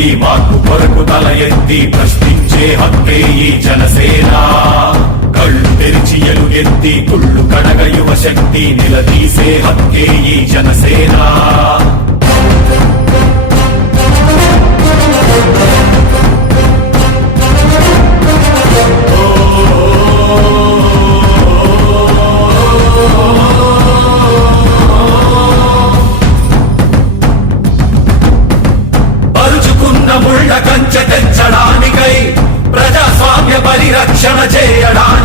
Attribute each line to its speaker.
Speaker 1: ఈ మార్పు కొరకు తల ఎత్తి ప్రశ్నించే హక్కే ఈ జనసేన. కళ్ళు తెరిచి ఎలుగెత్తి కుళ్ళు కడగ యువ శక్తి నిలదీసే హక్కే ఈ జనసేనా. ప్రజాస్వామ్య తెచ్చడానికై